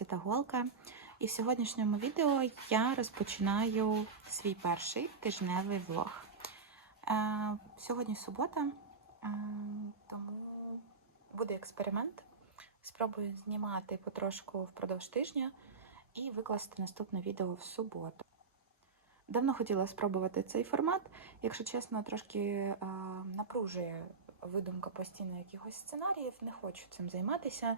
каналі та Голка. І в сьогоднішньому відео я розпочинаю свій перший тижневий влог. Е, сьогодні субота, е, тому буде експеримент. Спробую знімати потрошку впродовж тижня і викласти наступне відео в суботу. Давно хотіла спробувати цей формат. Якщо чесно, трошки е, напружує видумка постійно якихось сценаріїв, не хочу цим займатися.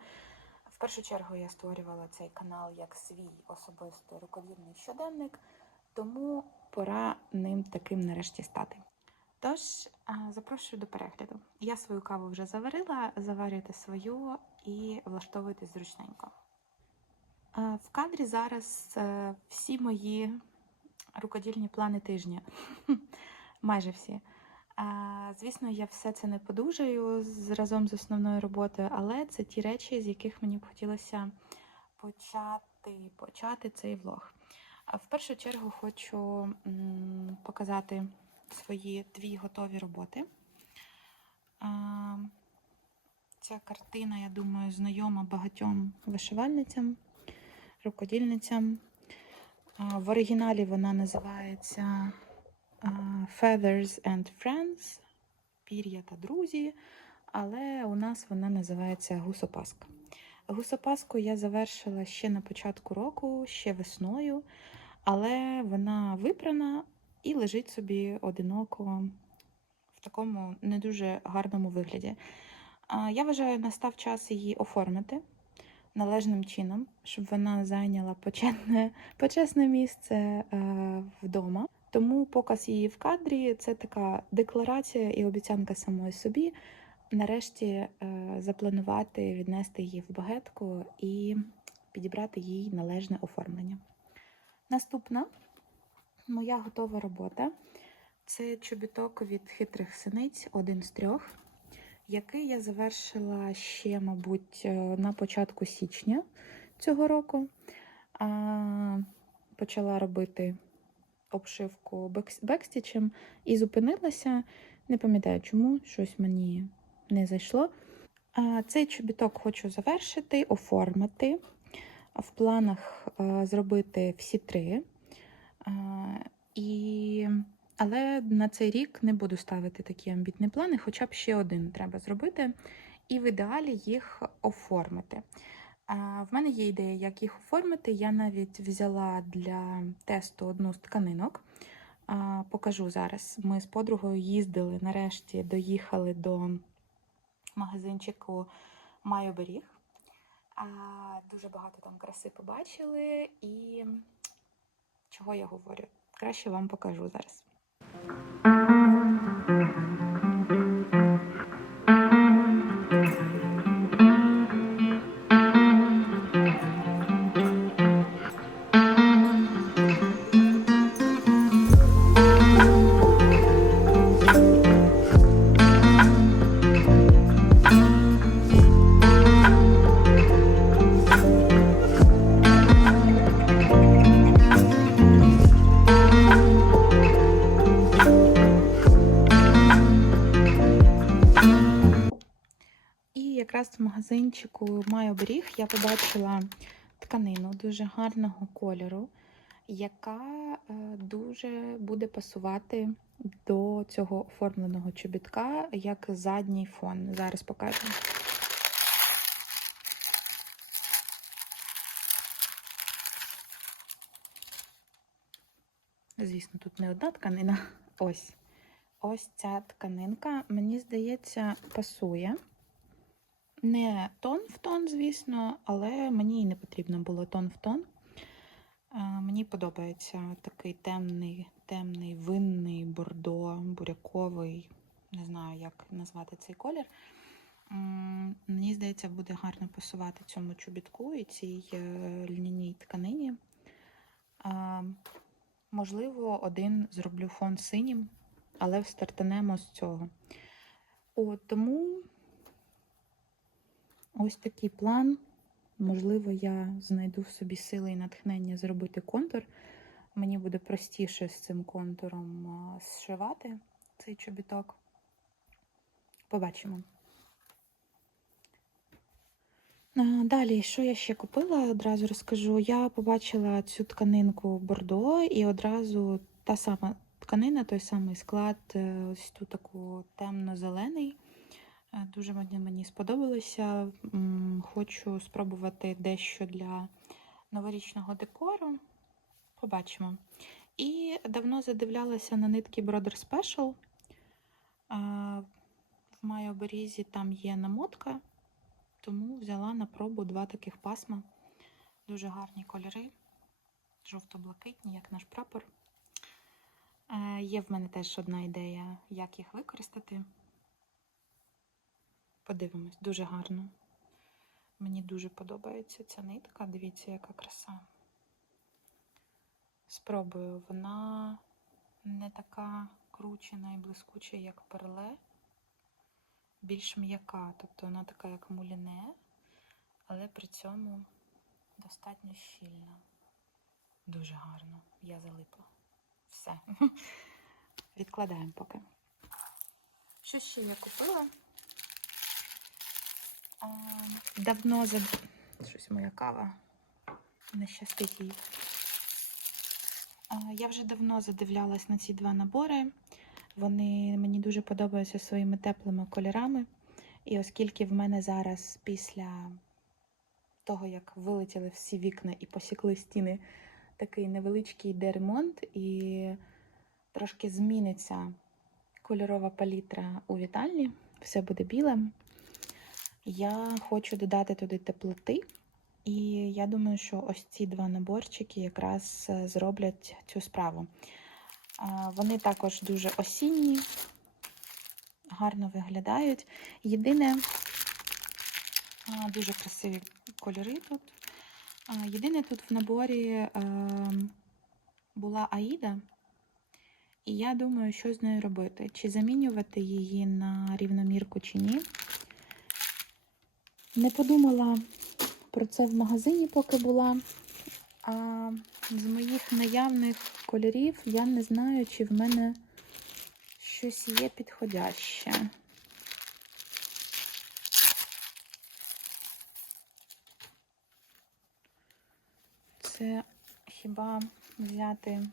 Першу чергу я створювала цей канал як свій особистий рукодільний щоденник, тому пора ним таким нарешті стати. Тож, запрошую до перегляду. Я свою каву вже заварила, заварюйте свою і влаштовуйтесь зручненько. В кадрі зараз е, всі мої рукодільні плани тижня. Майже всі. Звісно, я все це не подужаю разом з основною роботою, але це ті речі, з яких мені б хотілося почати, почати цей влог. В першу чергу хочу показати свої дві готові роботи. Ця картина, я думаю, знайома багатьом вишивальницям, рукодільницям. В оригіналі вона називається Feathers and Friends, Пір'я та друзі, але у нас вона називається Гусопаска. Гусопаску я завершила ще на початку року, ще весною, але вона випрана і лежить собі одиноко в такому не дуже гарному вигляді. Я вважаю, настав час її оформити належним чином, щоб вона зайняла почесне, почесне місце е, вдома. Тому показ її в кадрі це така декларація і обіцянка самої собі. Нарешті е, запланувати віднести її в багетку і підібрати їй належне оформлення. Наступна моя готова робота це чобіток від хитрих синиць, один з трьох, який я завершила ще, мабуть, е, на початку січня цього року. Почала робити обшивку бекстічем і зупинилася. Не пам'ятаю чому, щось мені не зайшло. А, Цей чобіток хочу завершити, оформити. В планах а, зробити всі три. А, І... Але на цей рік не буду ставити такі амбітні плани, хоча б ще один треба зробити, і в ідеалі їх оформити. В мене є ідея, як їх оформити. Я навіть взяла для тесту одну з тканинок. Покажу зараз. Ми з подругою їздили, нарешті доїхали до магазинчику Майоберіг. Дуже багато там краси побачили, і чого я говорю? Краще вам покажу зараз. Магазинчику маю оберіг я побачила тканину дуже гарного кольору, яка е, дуже буде пасувати до цього оформленого чобітка як задній фон. Зараз покажу. Звісно, тут не одна тканина. Ось. Ось ця тканинка, мені здається, пасує. Не тон в тон, звісно, але мені і не потрібно було тон в тон. Е, Мені подобається такий темний, темний, винний, бордо, буряковий, не знаю, як назвати цей колір. Мені здається, буде гарно пасувати цьому чобітку і цій е, льняній тканині. Е, Можливо, один зроблю фон синім, але стартанемо з цього. От, тому ось такий план. Можливо, я знайду в собі сили і натхнення зробити контур. Мені буде простіше з цим контуром зшивати цей чобіток. Побачимо. Далі, що я ще купила, одразу розкажу. Я побачила цю тканинку Бордо і одразу та сама тканина, той самий склад, е, ось тут таку темно-зелений. Е, Дуже мені, мені сподобалося. Хочу спробувати дещо для новорічного декору. Побачимо. І давно задивлялася на нитки Brother Special. А, В майоберізі там є намотка, тому взяла на пробу два таких пасма. Дуже гарні кольори, жовто-блакитні, як наш прапор. Е, Є в мене теж одна ідея, як їх використати. Подивимось, дуже гарно. Мені дуже подобається ця нитка. Дивіться, яка краса. Спробую. Вона не така кручена і блискуча, як перле. Більш м'яка, тобто вона така, як муліне, але при цьому достатньо щільна. Дуже гарно. Я залипла. Все. Відкладаємо поки. Що ще я купила? Давно за щось моя кава не щастить їй. Я вже давно задивлялась на ці два набори. Вони мені дуже подобаються своїми теплими кольорами. І оскільки в мене зараз після того, як вилетіли всі вікна і посікли стіни, такий невеличкий йде ремонт, і трошки зміниться кольорова палітра у вітальні, все буде біле. Я хочу додати туди теплоти, і я думаю, що ось ці два наборчики якраз е, зроблять цю справу. Вони також дуже осінні, гарно виглядають. Єдине, дуже красиві кольори тут. Єдине тут в наборі е, була Аїда, і я думаю, що з нею робити. Чи замінювати її на рівномірку, чи ні. Не подумала про це в магазині, поки була. А з моїх наявних кольорів я не знаю, чи в мене щось є підходяще. Це хіба взяти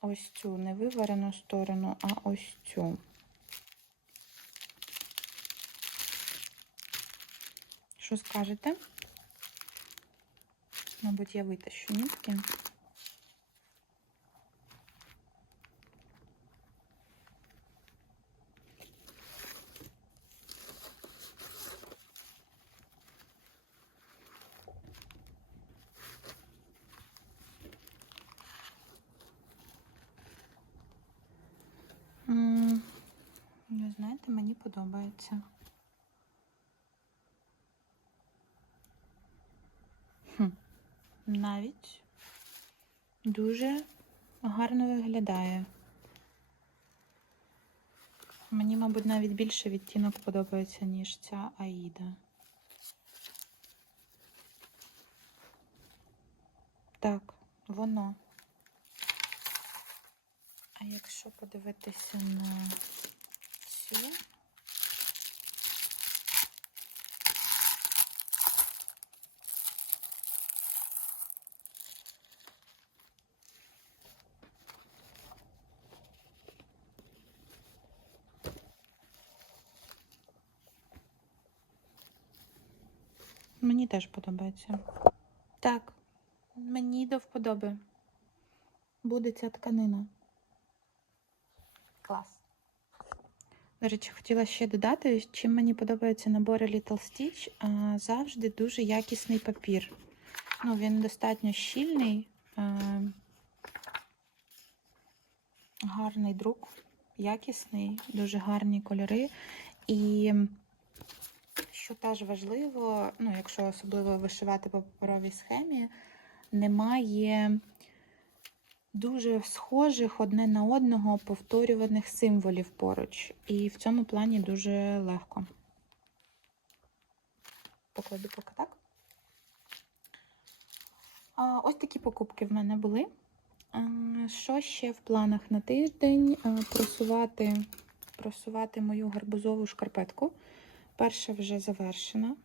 ось цю невиварену сторону, а ось цю. Що скажете? Мабуть, я витащу нитки. М, Ви знаєте, мені подобається. Навіть дуже гарно виглядає. Мені, мабуть, навіть більше відтінок подобається, ніж ця Аїда. Так, воно. А якщо подивитися на цю, мені теж подобається. Так, мені до вподоби. Буде ця тканина. Клас. До речі, хотіла ще додати, чим мені подобаються набори Little Stitch, а, завжди дуже якісний папір. Ну, він достатньо щільний, а, гарний друк, якісний, дуже гарні кольори. І що теж важливо, ну, якщо особливо вишивати по паперовій схемі, немає дуже схожих одне на одного повторюваних символів поруч. І в цьому плані дуже легко. Покладу поки так. Ось такі покупки в мене були. Що ще в планах на тиждень? Просувати, просувати мою гарбузову шкарпетку. Перша вже завершена.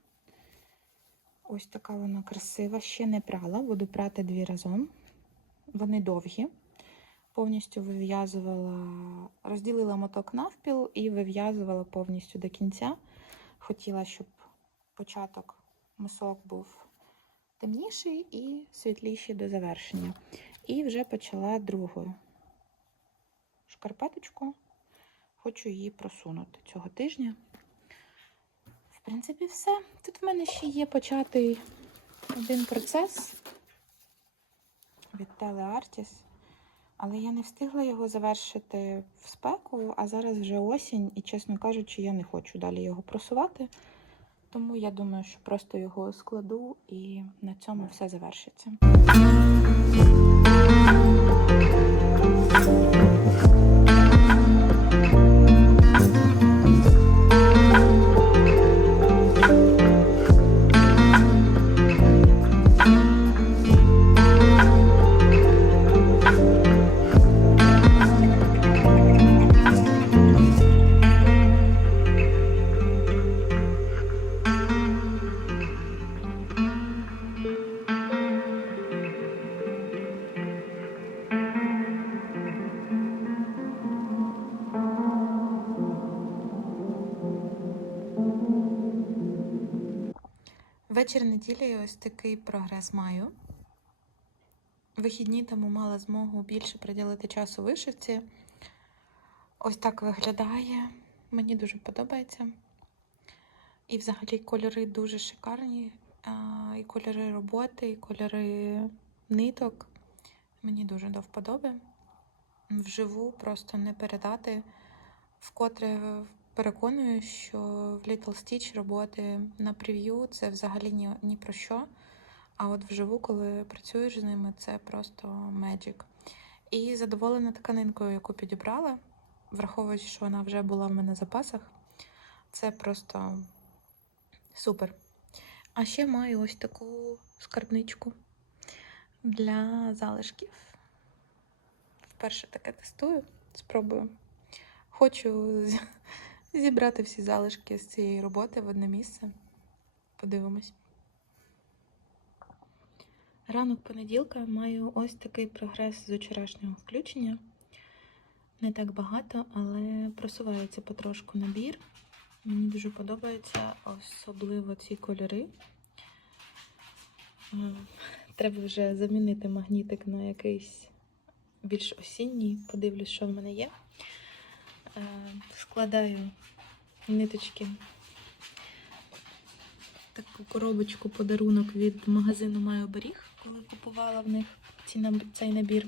Ось така вона красива. Ще не прала, буду прати дві разом. Вони довгі. Повністю вив'язувала, розділила моток навпіл і вив'язувала повністю до кінця. Хотіла, щоб початок мисок був темніший і світліший до завершення. І вже почала другу шкарпеточку. Хочу її просунути цього тижня. В принципі, все. Тут в мене ще є початий один процес від Teleartis, але я не встигла його завершити в спеку, а зараз вже осінь, і, чесно кажучи, я не хочу далі його просувати. Тому я думаю, що просто його складу і на цьому все завершиться. Вечір неділі ось такий прогрес маю. Вихідні тому мала змогу більше приділити часу вишивці. Ось так виглядає. Мені дуже подобається. І взагалі кольори дуже шикарні. І кольори роботи, і кольори ниток. Мені дуже до вподоби. Вживу просто не передати. Вкотре переконую, що в Little Stitch роботи на прев'ю це взагалі ні, ні про що. А от вживу, коли працюєш з ними, це просто magic. І задоволена тканинкою, яку підібрала, враховуючи, що вона вже була в мене в запасах. Це просто супер. А ще маю ось таку скарбничку для залишків. Вперше таке тестую, спробую. Хочу зібрати всі залишки з цієї роботи в одне місце. Подивимось. Ранок понеділка маю ось такий прогрес з вчорашнього включення. Не так багато, але просувається потрошку набір. Мені дуже подобається, особливо ці кольори. Е, Треба вже замінити магнітик на якийсь більш осінній. Подивлюсь, що в мене є. Е, Складаю ниточки. Таку коробочку подарунок від магазину Маю оберіг, коли купувала в них цей набір.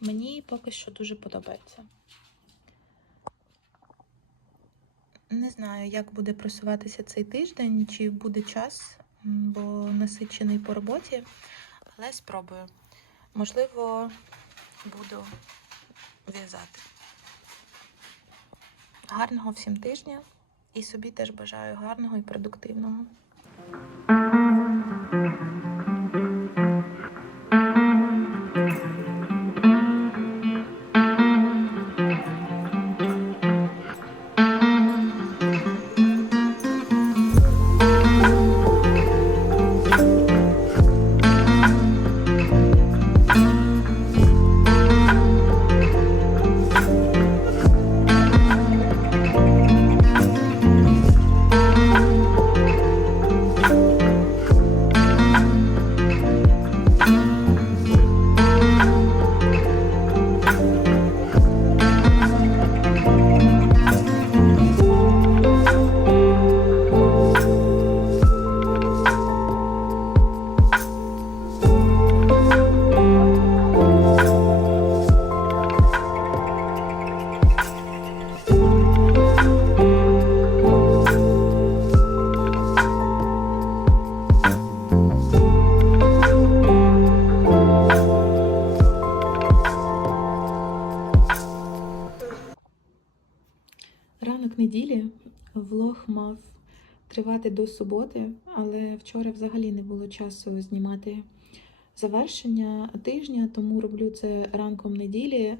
Мені поки що дуже подобається. Не знаю, як буде просуватися цей тиждень, чи буде час, бо насичений по роботі, але спробую. Можливо, буду в'язати. Гарного всім тижня і собі теж бажаю гарного і продуктивного. Неділі влог мав тривати до суботи, але вчора взагалі не було часу знімати завершення тижня, тому роблю це ранком неділі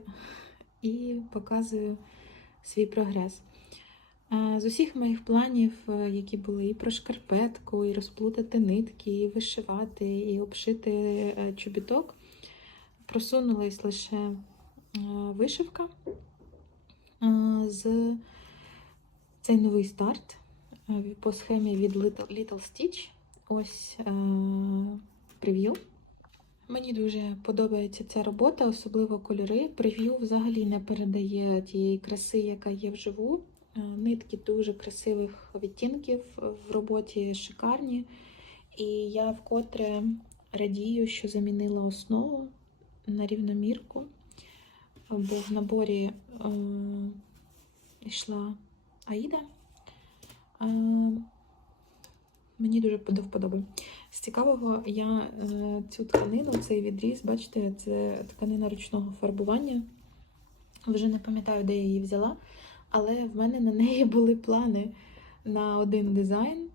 і показую свій прогрес. Е, З усіх моїх планів, е, які були і про шкарпетку, і розплутати нитки, і вишивати, і обшити е, чобіток, просунулась лише вишивка з цей новий старт е, по схемі від Little, Stitch. Ось е, прев'ю. Мені дуже подобається ця робота, особливо кольори. Прев'ю взагалі не передає тієї краси, яка є вживу. Е, Нитки дуже красивих відтінків в роботі шикарні. І я вкотре радію, що замінила основу на рівномірку, бо в наборі е, йшла Аїда. Е, мені дуже до вподоби. З цікавого, я е, цю тканину, цей відріз, бачите, це тканина ручного фарбування. Вже не пам'ятаю, де я її взяла, але в мене на неї були плани на один дизайн,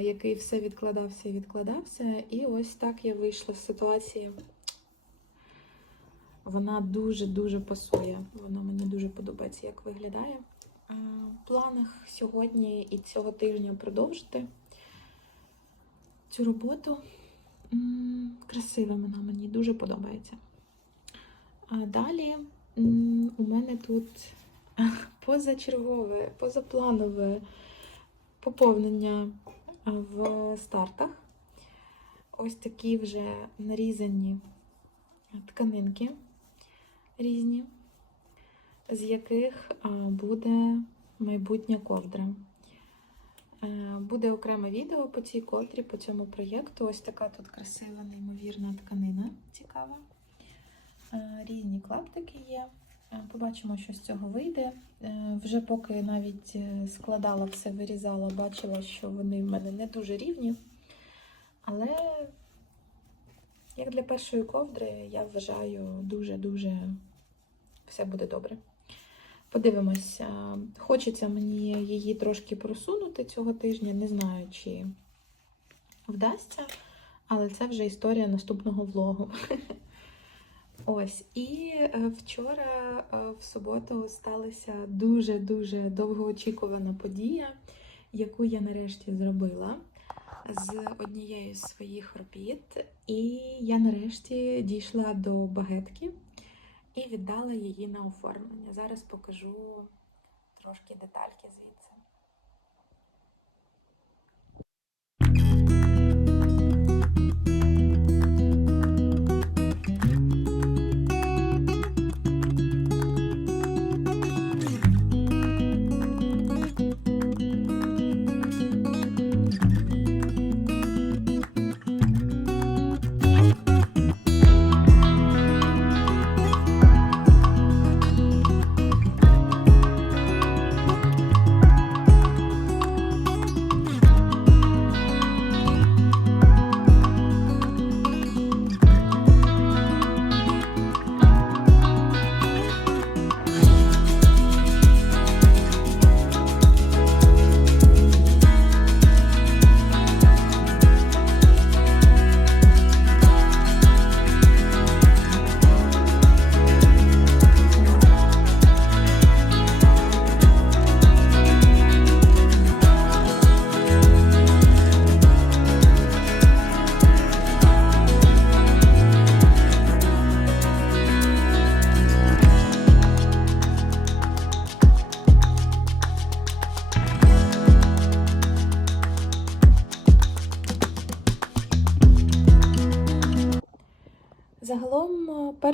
який все відкладався і відкладався. І ось так я вийшла з ситуації. Вона дуже-дуже пасує. Вона мені дуже подобається, як виглядає. Е, В планах сьогодні і цього тижня продовжити цю роботу. Красива вона мені дуже подобається. А далі у мене тут позачергове, позапланове поповнення в стартах. Ось такі вже нарізані тканинки різні, з яких буде майбутня ковдра. Е, Буде окреме відео по цій котрі, по цьому проєкту. Ось така тут красива, неймовірна тканина цікава. Е, Різні клаптики є. Е, Побачимо, що з цього вийде. Вже поки навіть складала все, вирізала, бачила, що вони в мене не дуже рівні. Але, як для першої ковдри, я вважаю, дуже-дуже все буде добре. Подивимося. Хочеться мені її трошки просунути цього тижня. Не знаю, чи вдасться, але це вже історія наступного влогу. Ось. І е, вчора, е, в суботу, сталася дуже-дуже довгоочікувана подія, яку я нарешті зробила з однією з своїх робіт. І я нарешті дійшла до багетки і віддала її на оформлення. Зараз покажу трошки детальки звідси.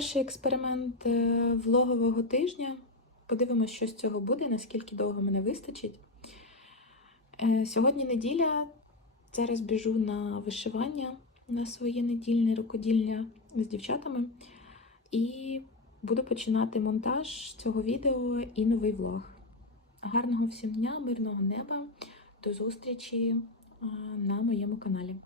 Перший експеримент е, влогового тижня. Подивимось, що з цього буде, наскільки довго мене вистачить. Е, Сьогодні неділя. Зараз біжу на вишивання на своє недільне рукоділля з дівчатами. І буду починати монтаж цього відео і новий влог. Гарного всім дня, мирного неба. До зустрічі е, на моєму каналі.